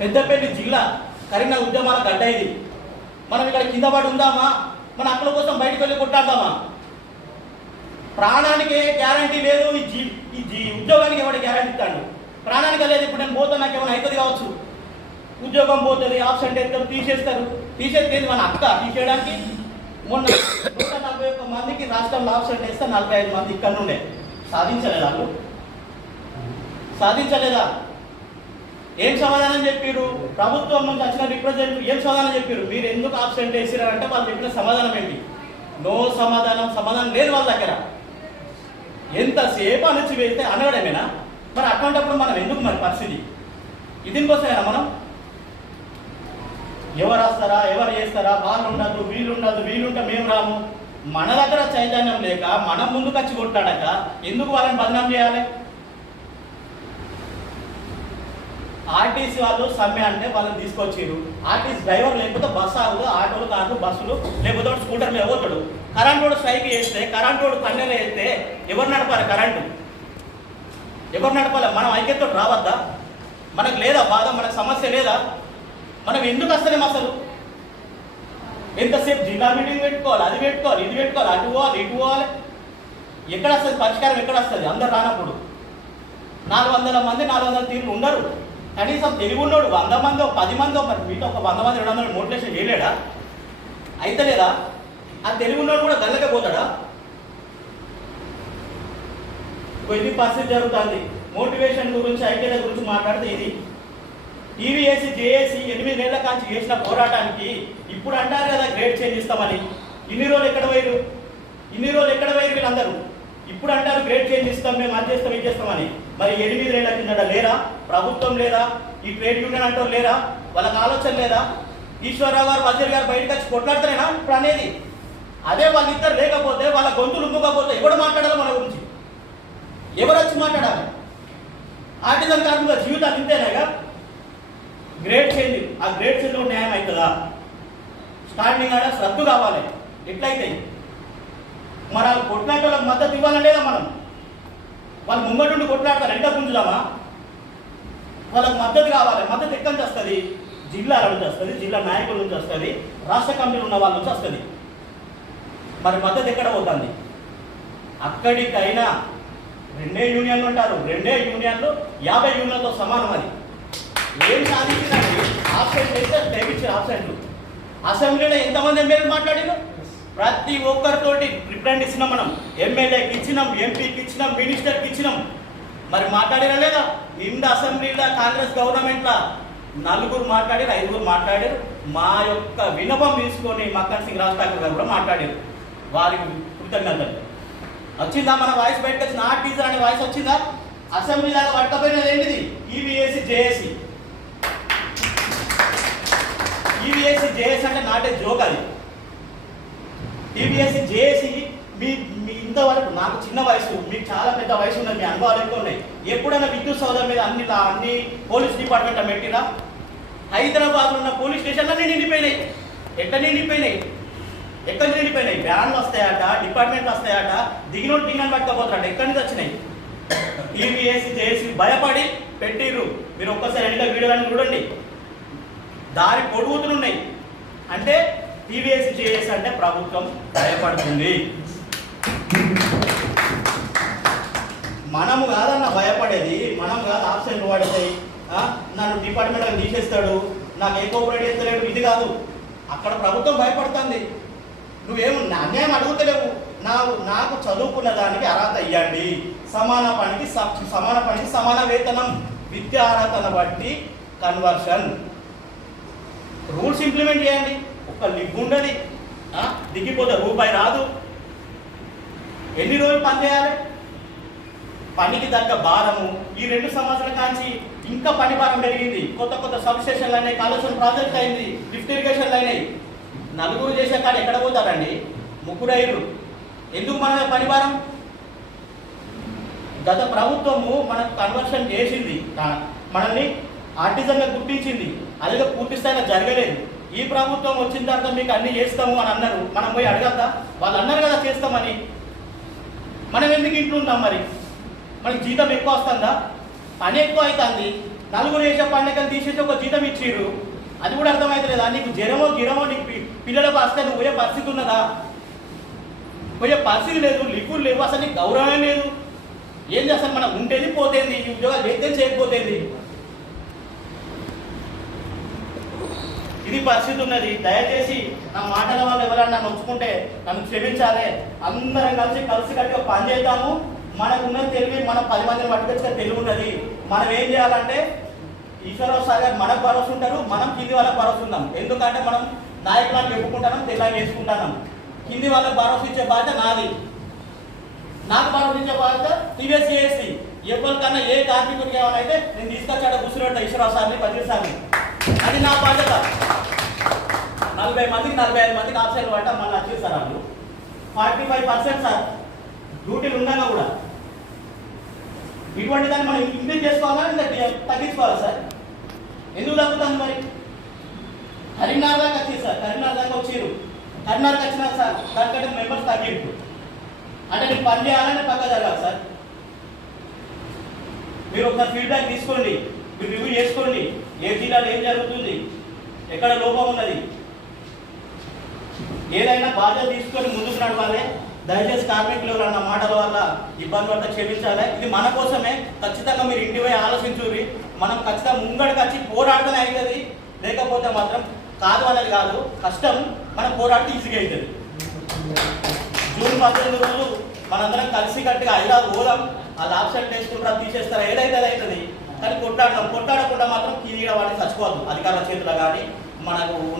పెద్దపల్లి జిల్లా కరీంనగర్ ఉద్యమాల గడ్డ ఇది. మనం ఇక్కడ కింద పడి ఉందామా, మన హక్కుల కోసం బయటకు వెళ్ళి కొట్టాడదామా? ప్రాణానికి గ్యారంటీ లేదు. ఈ ఉద్యోగానికి ఎవరికి గ్యారంటీ ఇస్తాడు? ప్రాణానికి లేదు. ఇప్పుడు నేను పోతే నాకు ఏమైనా అవుతుంది కావచ్చు, ఉద్యోగం పోతుంది, ఆబ్సెంట్ అవుతారు, తీసేస్తారు. తీసేది మన హక్క తీసేయడానికి. మొన్న 141 మందికి రాష్ట్రంలో ఆబ్సెంట్ వేస్తే 45 మంది ఇక్కడ నుండే సాధించలేదా? వాళ్ళు సాధించలేదా? ఏం సమాధానం చెప్పారు? ప్రభుత్వం నుంచి వచ్చిన రిప్రజెంటేటివ్ ఏం సమాధానం చెప్పారు? మీరు ఎందుకు ఆబ్సెంట్ వేసిరంటే వాళ్ళు చెప్పిన సమాధానం ఏంటి? నో సమాధానం. సమాధానం లేదు వాళ్ళ దగ్గర. ఎంతసేపు అణచి వేస్తే అనగడమేనా? మరి అటువంటిప్పుడు మనం ఎందుకు మరి పరిస్థితి ఇది కోసమేనా? మనం ఎవరు వస్తారా, ఎవరు చేస్తారా, వాళ్ళు ఉండదు, వీళ్ళు ఉండదు, వీళ్ళుంటే మేము రాము. మన దగ్గర చైతన్యం లేక మనం ముందుకు వచ్చి కొట్టాడక ఎందుకు వాళ్ళని బదనాం చేయాలి? ఆర్టీసీ వాళ్ళు సమ్మె అంటే వాళ్ళని తీసుకొచ్చారు. ఆర్టీసీ డ్రైవర్ లేకపోతే బస్సు ఆగుదు, ఆటోలు, కార్లు, బస్సులు లేకపోతే స్కూటర్ మీద పోతాడు. కరెంటు వాడు స్ట్రైక్ చేస్తే, కరెంటు వాడు పన్నెలు వేస్తే ఎవరు నడపాలి? కరెంటు ఎవరు నడపాలి? మనం ఐక్యతతో రావద్దా? మనకు లేదా బాధ? మనకు సమస్య లేదా? మనం ఎందుకు వస్తలేం అసలు? ఎంతసేపు జిల్లా మీటింగ్ పెట్టుకోవాలి, అది పెట్టుకోవాలి, ఇది పెట్టుకోవాలి, అటు పోవాలి, ఇటు పోవాలి. ఎక్కడ వస్తుంది పరిష్కారం? ఎక్కడ వస్తుంది? అందరు రానప్పుడు 400 మంది 400 తీర్లు ఉండరు. కనీసం తెలివి ఉన్నాడు 100 మందో 10 మందో, మరి మీతో ఒక 100 మంది 200 మోటివేషన్ చేయలేడా? అయితే లేదా? ఆ తెలివి ఉన్నాడు కూడా గల్లకే పోతాడా? ఇది పరిస్థితి జరుగుతుంది. మోటివేషన్ గురించి, ఐక్యత గురించి మాట్లాడితే ఇది టీవీఏసీ జేఏసీ 8 ఏళ్ల కాంచి చేసిన పోరాటానికి ఇప్పుడు అంటారు కదా గ్రేడ్ చేంజ్ ఇస్తామని. ఇన్ని రోజులు ఎక్కడ పోయారు? వీళ్ళందరూ ఇప్పుడు అంటారు గ్రేడ్ చేంజ్ ఇస్తాం, మేము అది చేస్తాం, ఇది చేస్తామని. మరి 8 ఏళ్ల కిందట లేరా? ప్రభుత్వం లేదా? ఈ ట్రేడ్ యూనియన్ అంటూ లేరా? వాళ్ళకి ఆలోచన లేదా? ఈశ్వరరావు గారు, వజీర్ గారు బయటకు వచ్చి కొట్లాడుతారేనా ఇప్పుడు అనేది? అదే వాళ్ళిద్దరు లేకపోతే, వాళ్ళ గొంతులు ఉమ్ముకపోతే ఎవరు మాట్లాడాలి మన గురించి? ఎవరు వచ్చి మాట్లాడాలి? ఆర్టిజన్ కార్మికుల జీవితాలు ఇంతేనాగా? గ్రేడ్ చేంజ్, ఆ గ్రేడ్ చేంజ్లో న్యాయం అవుతుందా? స్టార్టింగ్ అయినా శ్రద్ధ కావాలి. ఎట్లయితే మరి వాళ్ళు కొట్లాడే వాళ్ళకి మద్దతు ఇవ్వాలని లేదా? మనం వాళ్ళు ముంగటి నుండి కొట్లాడతారు, ఎంత పుంజుదామా? వాళ్ళకి మద్దతు కావాలి. మద్దతు ఎక్కడి నుంచి వస్తుంది? జిల్లాల నుంచి వస్తుంది, జిల్లా నాయకుల నుంచి వస్తుంది, రాష్ట్ర కమిటీలు ఉన్న వాళ్ళ నుంచి వస్తుంది. మరి మద్దతు ఎక్కడ పోతుంది? అక్కడికైనా 2 యూనియన్లు ఉంటారు. 2 యూనియన్లు 50 యూనియన్లతో సమానం. అది ఏం సాధించిందండి? ఆబ్సెంట్ చేస్తే తెగించే ఆబ్సెంట్లు. అసెంబ్లీలో ఎంతమంది ఎమ్మెల్యేలు మాట్లాడినా ప్రతి ఒక్కరితోటి రిప్రజెంట్ ఇచ్చినాం. మనం ఎమ్మెల్యేకి ఇచ్చినాం, ఎంపీకి ఇచ్చినాం, మినిస్టర్కి ఇచ్చినాం. మరి మాట్లాడినా లేదా? నిండు అసెంబ్లీలో కాంగ్రెస్ గవర్నమెంట్లో 4 మాట్లాడారు, 5 మాట్లాడారు. మా యొక్క వినపం తీసుకొని మక్కన్ సింగ్ రాజ్ ఠాకూర్ గారు కూడా మాట్లాడారు. వారికి కృతజ్ఞతలు. వచ్చిందా మన వాయిస్? బయటకు వచ్చిన ఆర్టీసీ అనే వాయిస్ వచ్చిందా? అసెంబ్లీ దాకా పట్టకపోయినది ఏంటిది? ఈవీఏసీ జేఏసీ. ఈవీఏసీ జేఏసీ అంటే నాటే జోక్. అది టీవీఎస్సీ జేఏసీ మీ ఇంతవరకు నాకు చిన్న వయసు, మీకు చాలా పెద్ద వయసు ఉన్నది, మీ అనుభవాలు ఎక్కువ ఉన్నాయి. ఎప్పుడైనా విద్యుత్ సౌధం మీద అన్ని పోలీస్ డిపార్ట్మెంట్ పెట్టినా? హైదరాబాద్లో ఉన్న పోలీస్ స్టేషన్లన్నీ నిండిపోయినాయి. ఎట్లా నిండిపోయినాయి? ఎక్కడి నిండిపోయినాయి? వ్యాన్లు వస్తాయట, డిపార్ట్మెంట్లు వస్తాయట, దిగినని పట్టుకపోతారట. ఎక్కడి నుంచి వచ్చినాయి? టీవీఎస్సీ జేఏసీ భయపడి పెట్టిర్రు. మీరు ఒక్కసారి ఎన్నికల వీడియోలను చూడండి, దారి పొడుగుతున్నాయి. అంటే టీవీఎస్సీ జేఏసీ అంటే ప్రభుత్వం భయపడుతుంది. మనము కాదన్న భయపడేది, మనం కాదు ఆబ్సెంట్ పడతాయి, నన్ను డిపార్ట్మెంట్ తీసేస్తాడు, నాకు ఏ కోఆపరేట్ చేస్తలేడు, ఇది కాదు. అక్కడ ప్రభుత్వం భయపడుతుంది. నువ్వేమో అన్యాయం అడుగుతలేవు. నాకు చదువుకున్న దానికి అర్హత ఇవ్వండి, సమాన పనికి సమాన వేతనం, విద్యా అర్హతను బట్టి కన్వర్షన్, రూల్స్ ఇంప్లిమెంట్ చేయండి. ఒక లిగ్ ఉండదు, దిగిపోతే రూపాయి రాదు. ఎన్ని రోజులు పని చేయాలి? పనికి తగ్గ భారము. ఈ 2 సంవత్సరాల కాంచి ఇంకా పని భారం పెరిగింది. కొత్త సబ్ స్టేషన్లు అయినాయి, కాళేశ్వరం ప్రాజెక్ట్ అయింది, లిఫ్ట్ ఇరిగేషన్లు అయినాయి. 4 చేసే కాడ ఎక్కడ పోతారండి? 3 అయ్యారు. ఎందుకు మన పని భారం? గత ప్రభుత్వము మనకు కన్వర్షన్ చేసింది, మనల్ని ఆర్టిజన్గా గుర్తించింది. అదే పూర్తి స్థాయిలో జరగలేదు. ఈ ప్రభుత్వం వచ్చిన తర్వాత మీకు అన్ని చేస్తాము అని అన్నారు. మనం పోయి అడగద్దా? వాళ్ళు అన్నారు కదా చేస్తామని. మనం ఎందుకు ఇంట్లో ఉంటాం? మరి మనకి జీతం ఎక్కువ వస్తుందా? పని ఎక్కువ అవుతుంది, నలుగురు వేసే పండుగలు తీసేసి ఒక జీతం ఇచ్చిర్రు. అది కూడా అర్థమవుతలేదా? నీకు జ్వరమో గిరమో నీకు పిల్లలకు వస్తే నువ్వు పోయే పరిస్థితి ఉన్నదా? పోయే పరిస్థితి లేదు, లిక్కులు లేవు, అసలు నీకు గౌరవమే లేదు. ఏం చేస్తాను? మనం ఉండేది పోతేంది, ఈ ఉద్యోగాలు చేస్తే చేయకపోతేంది. ఇది పరిస్థితి ఉన్నది. దయచేసి నా మాటల వాళ్ళు ఎవరన్నా నొచ్చుకుంటే నన్ను క్షమించాలి. అందరం కలిసి కట్టుగా పని చేద్దాము. మనకు ఉన్నది తెలివి, మనం 10 మందిని పట్టుకొచ్చిన తెలివి ఉన్నది. మనం ఏం చేయాలంటే ఈశ్వరరావు సార్ గారు మనకు భరోసా ఉంటారు, మనం కింది వాళ్ళకి భరోసా ఉందాం. ఎందుకంటే మనం నాయకులను చెప్పుకుంటున్నాం, తెల్లాగా వేసుకుంటున్నాం. కింది వాళ్ళకి భరోసా ఇచ్చే బాధ్యత నాది, నాకు భరోసా ఇచ్చే బాధ్యత టీవీఎస్ చేసి ఎవరికన్నా ఏ కార్మికుడికి ఏమైనా నేను తీసుకొచ్చాడ కూర్చున్నట్టు ఈశ్వరరావు సార్ని 10 సార్ని, అది నా బాధ్యత. 40 మందికి 45 మందికి ఆప్షన్లు పడ్డా మళ్ళీ వచ్చేస్తారు వాళ్ళు. 45% సార్ డ్యూటీలు ఉండగా కూడా ఇటువంటి దాన్ని మనం ఇంక్రీజ్ చేసుకోవాలా లేదా తగ్గించుకోవాలా సార్? ఎందుకు తగ్గుతుంది మరి? కరీంనగర్ దాకా వచ్చింది సార్, కరీంనగర్ దాకా వచ్చారు. కరీంనగర్కి వచ్చినా సార్ దానికంటే మెంబర్స్ తగ్గిండు. అంటే నేను పని చేయాలని పక్క జరగాలి సార్. మీరు ఒకసారి ఫీడ్బ్యాక్ తీసుకోండి, మీరు రివ్యూ చేసుకోండి. ఏ జిల్లాలో ఏం జరుగుతుంది, ఎక్కడ లోపం ఉన్నది, ఏదైనా బాధ్యత తీసుకొని ముందుకు నడవాలి. దయచేసి కార్మికులు అన్న మాటల వల్ల ఇబ్బంది పడితే క్షమించాలి. ఇది మన కోసమే. ఖచ్చితంగా మీరు ఇంటి పోయి ఆలోచించుర్రి. మనం ఖచ్చితంగా ముంగడికి వచ్చి పోరాడతానే అవుతుంది, లేకపోతే మాత్రం కాదు అనేది కాదు. కష్టం, మనం పోరాడితే ఈజీగా అవుతుంది. జూన్ 18 రోజు మనందరం కలిసి కట్టుగా హైదరాబాద్ పోదాం. వాళ్ళు ఆప్షన్ వేసుకుంటారా తీసేస్తారా ఏదైతే అది అవుతుంది. కానీ కొట్టాడకుండా మాత్రం కింద వాడిని చచ్చిపోవద్దు. అధికారుల చేతిలో కానీ మనకు ఉన్న